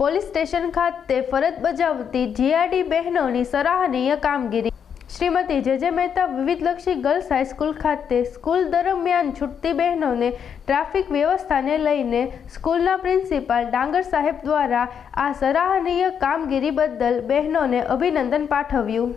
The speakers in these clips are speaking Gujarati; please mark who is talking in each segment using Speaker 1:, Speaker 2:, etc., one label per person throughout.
Speaker 1: પોલીસ સ્ટેશન ખાતે ફરજ બજાવતી જીઆરડી બહેનોની સરાહનીય કામગીરી. શ્રીમતી જે મહેતા વિવિધલક્ષી ગર્લ્સ હાઈસ્કૂલ ખાતે સ્કૂલ દરમિયાન છૂટતી બહેનોને ટ્રાફિક વ્યવસ્થાને લઈને સ્કૂલના પ્રિન્સિપાલ ડાંગર સાહેબ દ્વારા આ સરાહનીય કામગીરી બદલ બહેનોને અભિનંદન પાઠવ્યું.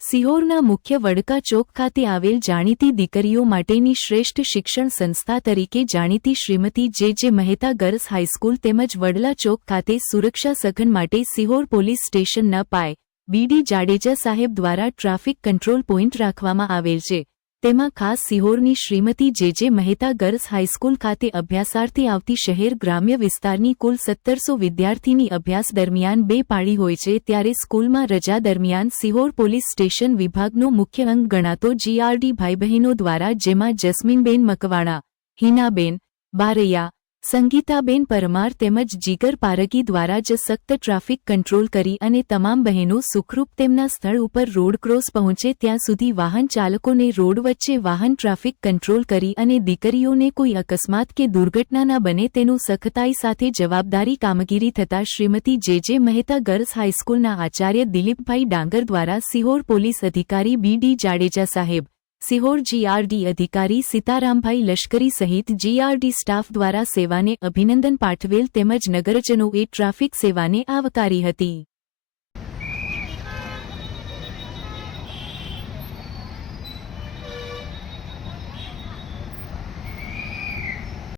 Speaker 2: સિહોરના મુખ્ય વડકા ચોક ખાતે આવેલ જાણીતી દીકરીઓ માટેની શ્રેષ્ઠ શિક્ષણ સંસ્થા તરીકે જાણીતી શ્રીમતી જે. જે. મહેતા ગર્લ્સ હાઈસ્કૂલ તેમજ વડલા ચોક ખાતે સુરક્ષા સઘન માટે સિહોર પોલીસ સ્ટેશનના પાય બીડી જાડેજા સાહેબ દ્વારા ટ્રાફિક કંટ્રોલ પોઈન્ટ રાખવામાં આવેલ છે. તેમાં ખાસ સિહોરની શ્રીમતી જે જે મહેતા ગર્લ્સ હાઈસ્કૂલ ખાતે અભ્યાસાર્થે આવતી શહેર ગ્રામ્ય વિસ્તારની કુલ સત્તરસો વિદ્યાર્થીની અભ્યાસ દરમિયાન બે પાળી હોય છે ત્યારે સ્કૂલમાં રજા દરમિયાન સિહોર પોલીસ સ્ટેશન વિભાગનો મુખ્ય અંગ ગણાતો જીઆરડી ભાઈ બહેનો દ્વારા જેમાં જસ્મીનબેન મકવાણા, હિનાબેન, બારૈયા સંગીતાબેન પરમાર તેમજ જીગર પારગી દ્વારા જ સખ્ત ટ્રાફિક કંટ્રોલ કરી અને તમામ બહેનો સુખરૂપ તેમના સ્થળ ઉપર રોડ ક્રોસ પહોંચે ત્યાં સુધી વાહન ચાલકોને રોડ વચ્ચે વાહન ટ્રાફિક કંટ્રોલ કરી અને દીકરીઓને કોઈ અકસ્માત કે દુર્ઘટના ન બને તેનું સખતાઈ સાથે જવાબદારી કામગીરી થતા શ્રીમતી જે જે મહેતા ગર્લ્સ હાઈસ્કૂલના આચાર્ય દિલીપભાઈ ડાંગર દ્વારા સિહોર પોલીસ અધિકારી બી ડી જાડેજા સાહેબ સિહોર જીઆરડી અધિકારી સીતારામભાઈ લશ્કરી સહિત જીઆરડી સ્ટાફ દ્વારા સેવાને અભિનંદન પાઠવેલ તેમજ નગરજનોએ ટ્રાફિક સેવાને આવકારી હતી.